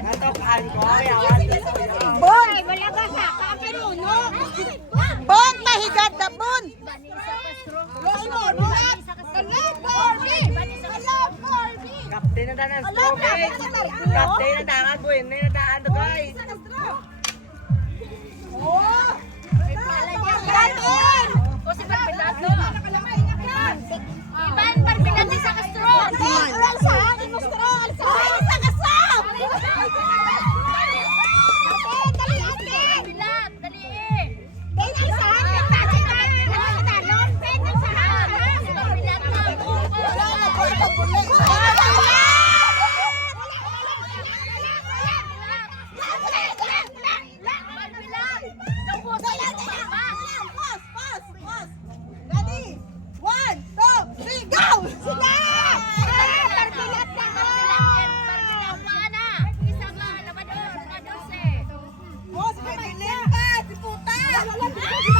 Bon! Bon! Mahigad na bon! Kapten na danan strawberry. Kapten na danan buhin na daan to guys. Puta!